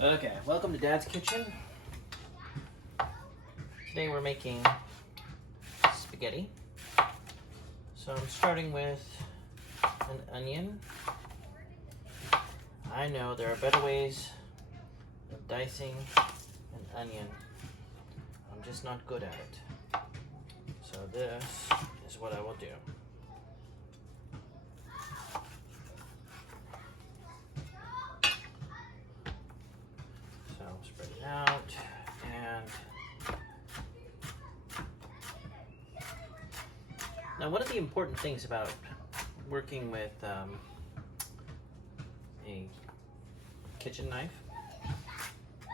Okay, welcome to Dad's Kitchen. Today we're making spaghetti. So I'm starting with an onion. I know there are better ways of dicing an onion. I'm just not good at it. So this is what I will do. So spread it out and now one of the important things about working with a kitchen knife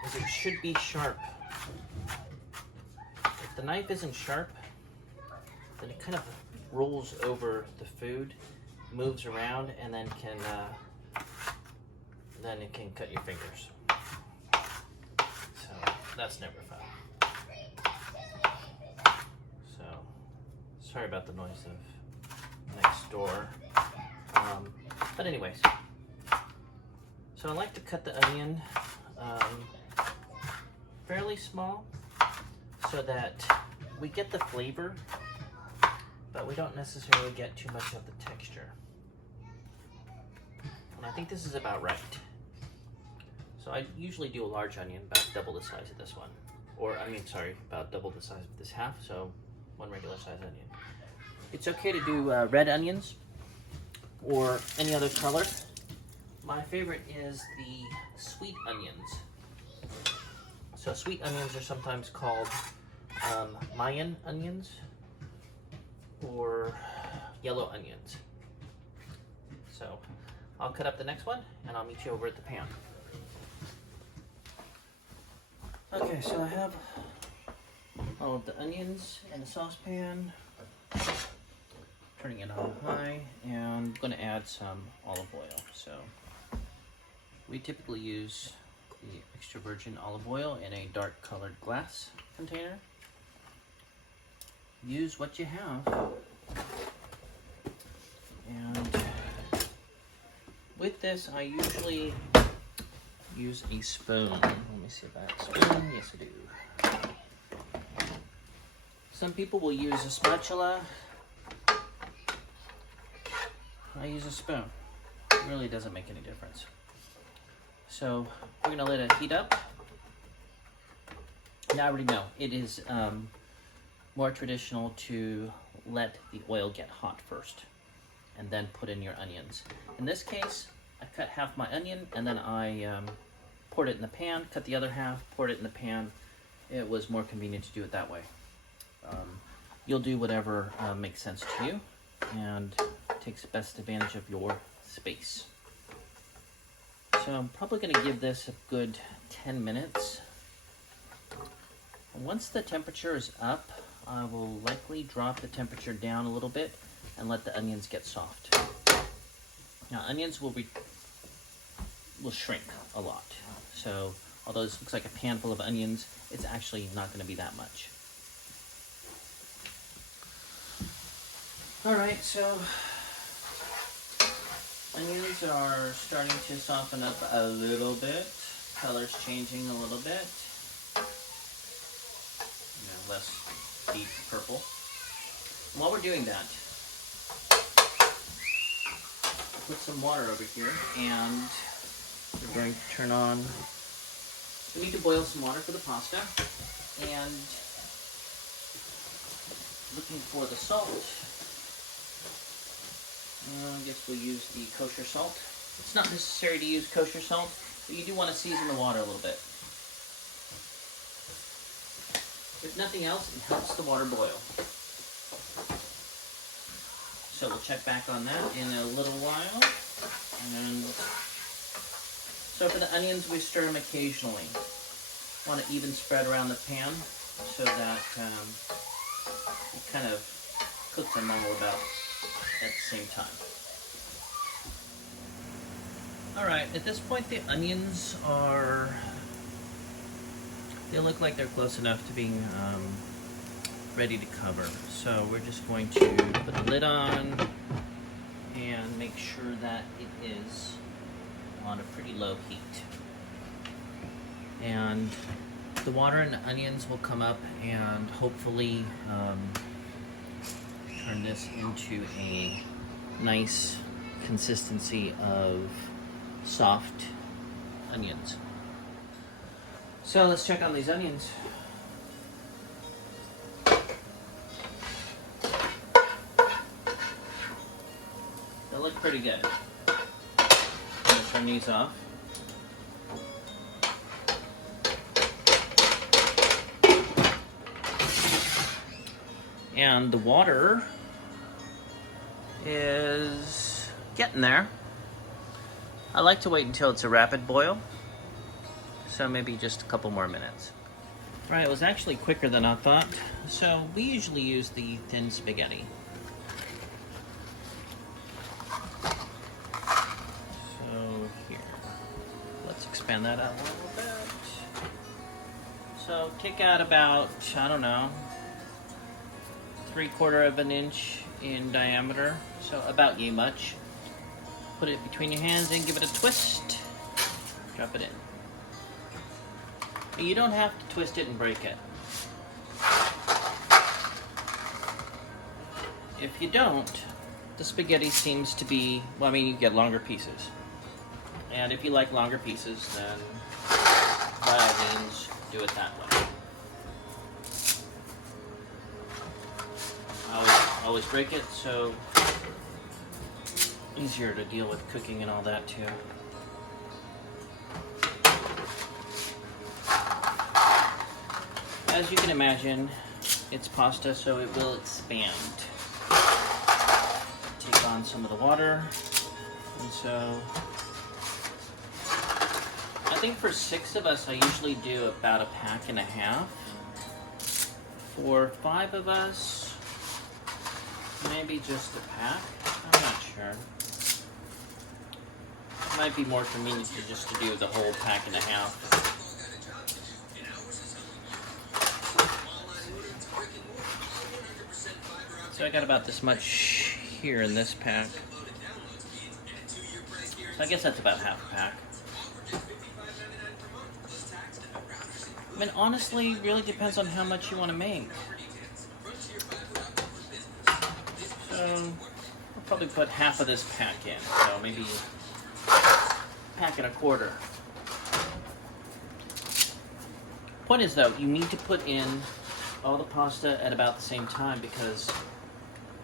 is it should be sharp. If the knife isn't sharp, then it kind of rolls over the food, moves around, and then it can cut your fingers. So that's never fun. So sorry about the noise of next door. But anyways, so I like to cut the onion fairly small so that we get the flavor, but we don't necessarily get too much of the texture. And I think this is about right. So I usually do a large onion, about double the size of this one. Or, about double the size of this half, so one regular size onion. It's okay to do red onions or any other color. My favorite is the sweet onions. So sweet onions are sometimes called Mayan onions or yellow onions. So I'll cut up the next one and I'll meet you over at the pan. Okay, so I have all of the onions in the saucepan. Turning it on high, and I'm going to add some olive oil. So we typically use the extra virgin olive oil in a dark colored glass container. Use what you have. And with this, I usually use a spoon. Let me see if I have a spoon. Yes, I do. Some people will use a spatula. I use a spoon. It really doesn't make any difference. So we're gonna let it heat up. Now I already know it is more traditional to let the oil get hot first and then put in your onions. In this case, I cut half my onion and then I poured it in the pan, cut the other half, poured it in the pan. It was more convenient to do it that way. You'll do whatever makes sense to you and takes best advantage of your space. So I'm probably going to give this a good 10 minutes. Once the temperature is up, I will likely drop the temperature down a little bit and let the onions get soft. Now onions will shrink a lot. So although this looks like a pan full of onions, it's actually not going to be that much. Alright, so onions are starting to soften up a little bit. Color's changing a little bit. Less deep purple. And while we're doing that, put some water over here and we're going to turn on, we need to boil some water for the pasta, and looking for the salt. I guess we'll use the kosher salt. It's not necessary to use kosher salt, but you do want to season the water a little bit. If nothing else, it helps the water boil. So we'll check back on that in a little while. And so for the onions, we stir them occasionally. Want to even spread around the pan so that you kind of cook them all about at the same time. Alright, at this point the onions they look like they're close enough to being ready to cover. So we're just going to put the lid on and make sure that it is on a pretty low heat. and the water and the onions will come up and hopefully turn this into a nice consistency of soft onions. So let's check on these onions. They look pretty good. I'm gonna turn these off. And the water is getting there. I like to wait until it's a rapid boil, so maybe just a couple more minutes. Right, it was actually quicker than I thought. So we usually use the thin spaghetti. So here, let's expand that out a little bit. So take out about, I don't know, 3/4 of an inch in diameter, so about yay much. Put it between your hands and give it a twist. Drop it in. You don't have to twist it and break it. If you don't, the spaghetti seems to be, well, I mean, you get longer pieces. And if you like longer pieces, then by all means, do it that way. Always break it, so easier to deal with cooking and all that too. As you can imagine, it's pasta, so it will expand. Take on some of the water, and so I think for 6 of us, I usually do about a pack and a half. For 5 of us, maybe just a pack. I'm not sure. It might be more convenient to do the whole pack and a half. So I got about this much here in this pack. So I guess that's about half a pack. I mean, honestly, it really depends on how much you want to make. So I'll probably put half of this pack in. So maybe a pack and a quarter. Point is though, you need to put in all the pasta at about the same time because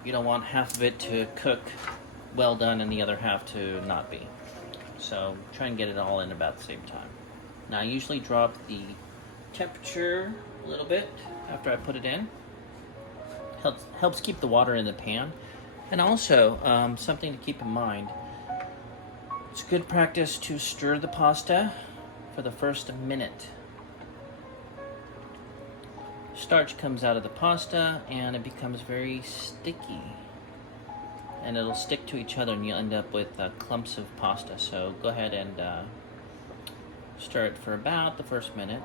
you don't want half of it to cook well done and the other half to not be. So try and get it all in about the same time. Now I usually drop the temperature a little bit after I put it in. Helps keep the water in the pan. And also, something to keep in mind, it's good practice to stir the pasta for the first minute. Starch comes out of the pasta and it becomes very sticky. And it'll stick to each other and you'll end up with clumps of pasta. So go ahead and stir it for about the first minute.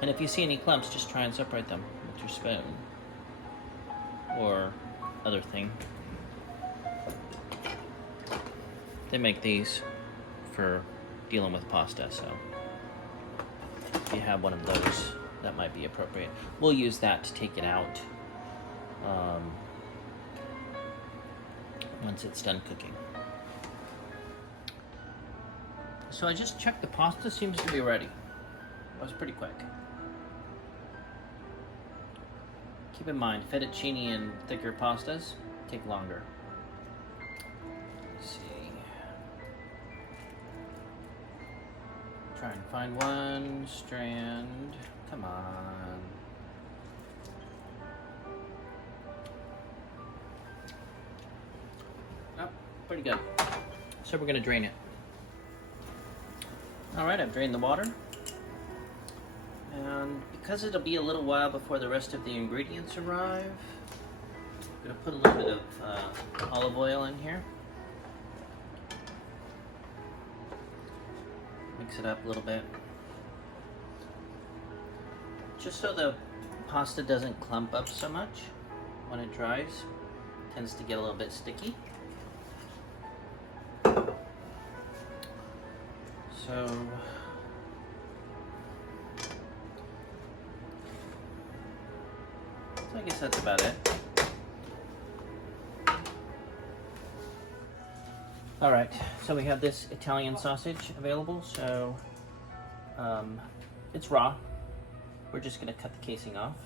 And if you see any clumps, just try and separate them with your spoon or other thing. They make these for dealing with pasta, so if you have one of those, that might be appropriate. We'll use that to take it out once it's done cooking. So I just checked the pasta, seems to be ready. That was pretty quick. Keep in mind, fettuccine and thicker pastas take longer. Let's see. Try and find one strand. Come on. Oh, pretty good. So we're gonna drain it. All right, I've drained the water. And because it'll be a little while before the rest of the ingredients arrive, I'm gonna put a little bit of olive oil in here. Mix it up a little bit. Just so the pasta doesn't clump up so much when it dries. It tends to get a little bit sticky. So So I guess that's about it. All right, so we have this Italian sausage available. So it's raw. We're just gonna cut the casing off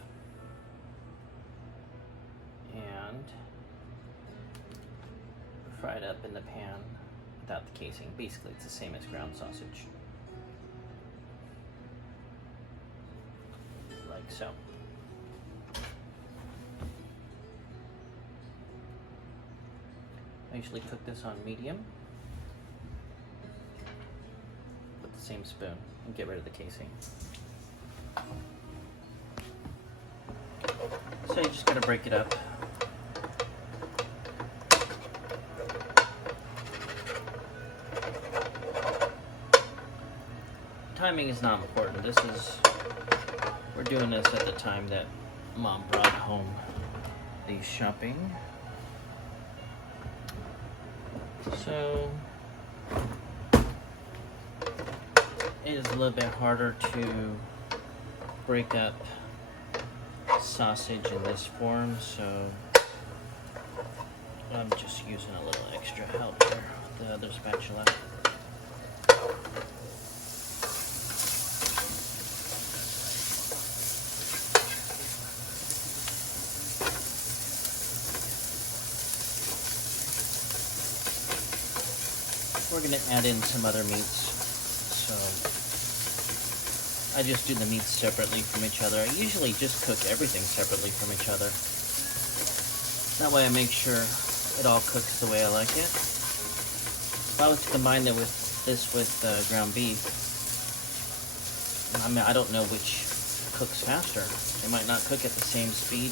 and fry it up in the pan without the casing. Basically, it's the same as ground sausage. Like so. I usually cook this on medium with the same spoon and get rid of the casing. So you just gotta break it up. Timing is not important. We're doing this at the time that Mom brought home the shopping. So it is a little bit harder to break up sausage in this form, so I'm just using a little extra help here with the other spatula. We're going to add in some other meats, so I just do the meats separately from each other. I usually just cook everything separately from each other. That way I make sure it all cooks the way I like it. If I was to combine it with ground beef, I mean, I don't know which cooks faster. They might not cook at the same speed,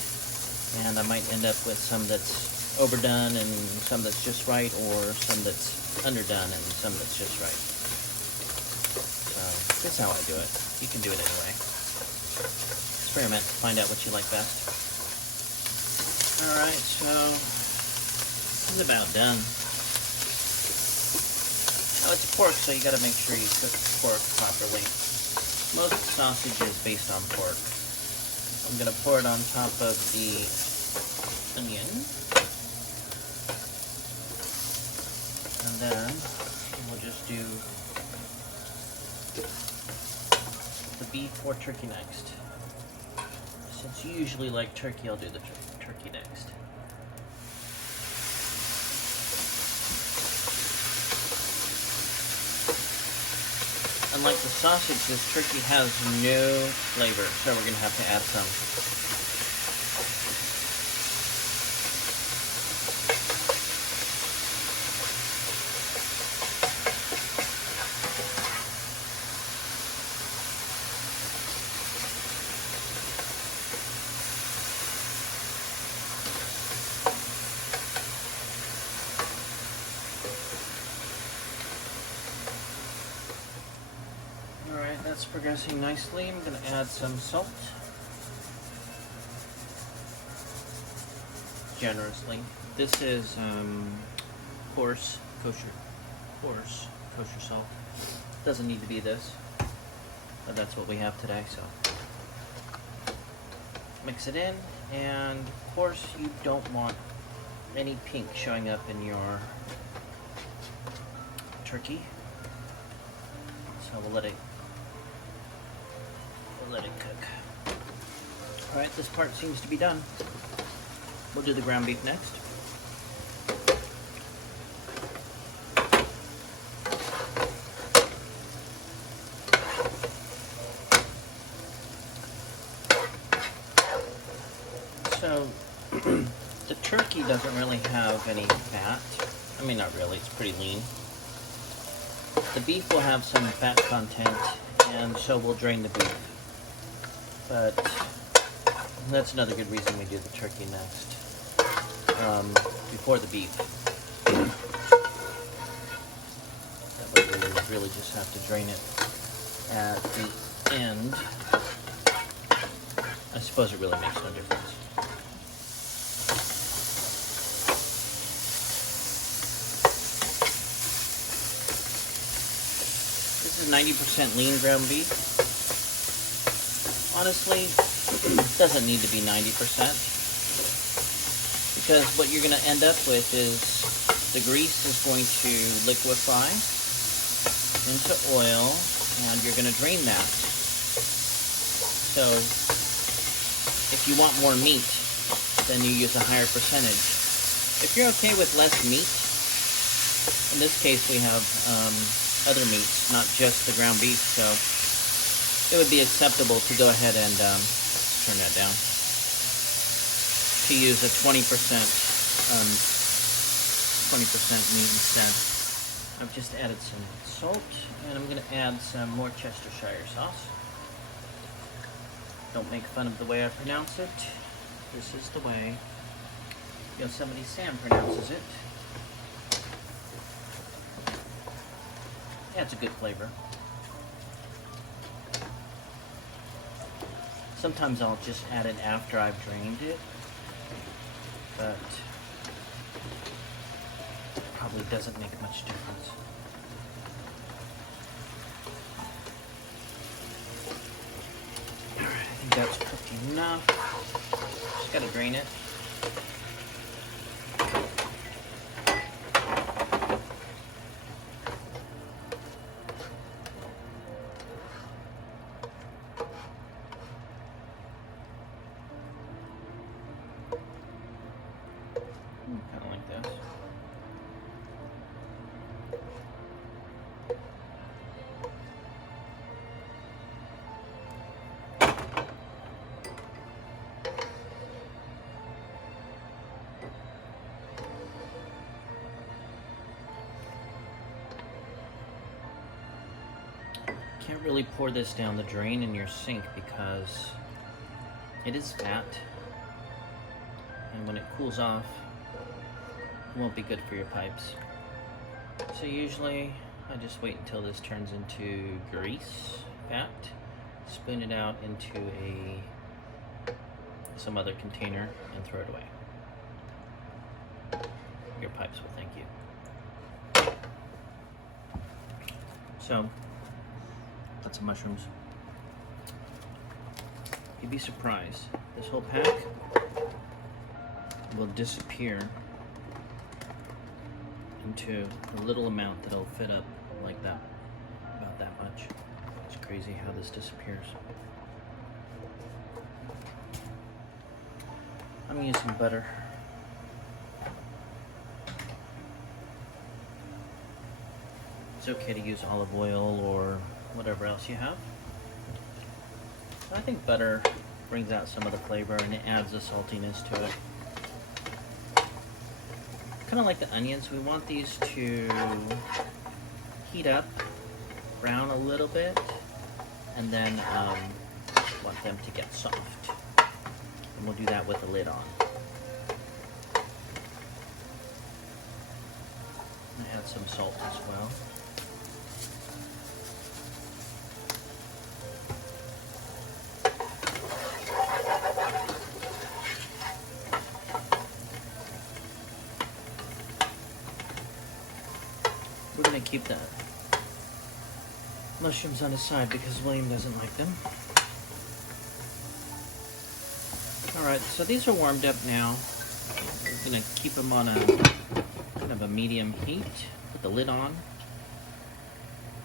and I might end up with some that's overdone and some that's just right, or some that's underdone and some that's just right. So this is how I do it. You can do it anyway. Experiment, find out what you like best. Alright, so this is about done. Now it's pork, so you gotta make sure you cook the pork properly. Most sausage is based on pork. I'm gonna pour it on top of the onion. And then we'll just do the beef or turkey next. Since you usually like turkey, I'll do the turkey next. Unlike the sausage, this turkey has no flavor, so we're going to have to add some. That's progressing nicely. I'm going to add some salt. Generously. This is coarse kosher salt. Doesn't need to be this, but that's what we have today, so. Mix it in, and of course you don't want any pink showing up in your turkey. So we'll let it cook. Alright, this part seems to be done. We'll do the ground beef next. So, the turkey doesn't really have any fat. I mean, not really, it's pretty lean. The beef will have some fat content, and so we'll drain the beef. But that's another good reason we do the turkey next, before the beef. That way we really just have to drain it at the end. I suppose it really makes no difference. This is 90% lean ground beef. Honestly, Doesn't need to be 90%, because what you're going to end up with is the grease is going to liquefy into oil, and you're going to drain that. So if you want more meat, then you use a higher percentage. If you're okay with less meat, in this case we have other meats, not just the ground beef, so it would be acceptable to go ahead and turn that down, to use a 20% meat instead. I've just added some salt, and I'm going to add some more Chestershire sauce. Don't make fun of the way I pronounce it. This is the way Yosemite Sam pronounces it. Adds a good flavor. Sometimes I'll just add it after I've drained it, but it probably doesn't make much difference. Alright, I think that's cooked enough. Just gotta drain it. Kind of like this. Can't really pour this down the drain in your sink because it is fat, and when it cools off, it won't be good for your pipes. So usually I just wait until this turns into grease, fat, spoon it out into some other container and throw it away. Your pipes will thank you. So, lots of mushrooms. You'd be surprised. This whole pack will disappear into a little amount that'll fit up like that, about that much. It's crazy how this disappears. I'm using butter. It's okay to use olive oil or whatever else you have. I think butter brings out some of the flavor and it adds a saltiness to it. Kind of like the onions, we want these to heat up, brown a little bit, and then want them to get soft. And we'll do that with the lid on. I'm gonna add some salt as well. We're going to keep the mushrooms on the side because William doesn't like them. Alright, so these are warmed up now. We're going to keep them on a kind of a medium heat. Put the lid on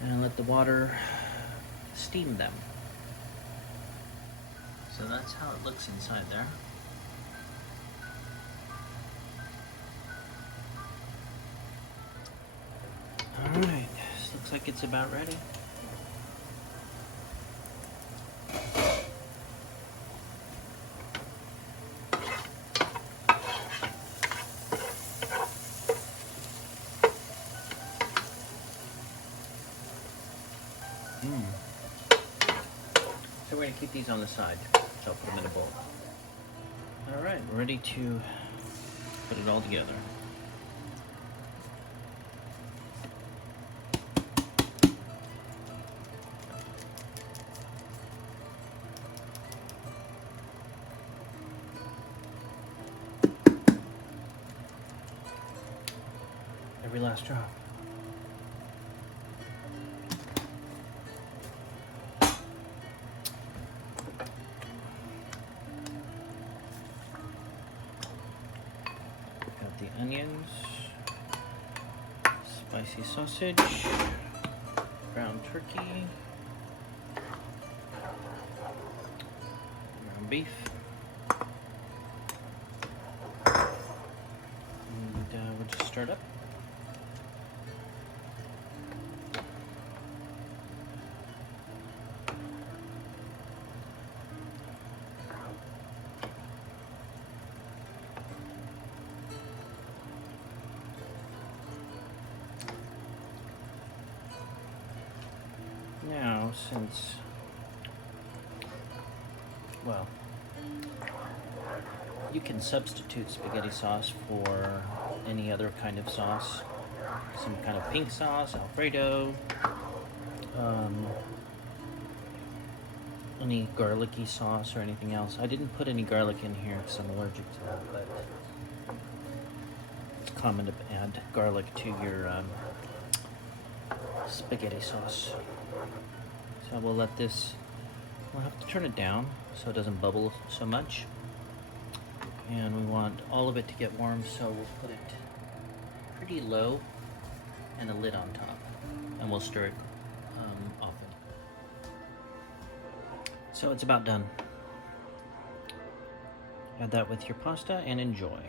and let the water steam them. So that's how it looks inside there. Alright, this looks like it's about ready. So we're going to keep these on the side. So I'll put them in a bowl. Alright, we're ready to put it all together. Every last drop. the onions, spicy sausage, ground turkey, ground beef, and we'll just stir it up. Now, since, well, you can substitute spaghetti sauce for any other kind of sauce, some kind of pink sauce, Alfredo, any garlicky sauce or anything else. I didn't put any garlic in here because I'm allergic to that, but it's common to add garlic to your spaghetti sauce. So we'll let this, we'll have to turn it down so it doesn't bubble so much. And we want all of it to get warm, so we'll put it pretty low and a lid on top. And we'll stir it often. So it's about done. Add that with your pasta and enjoy.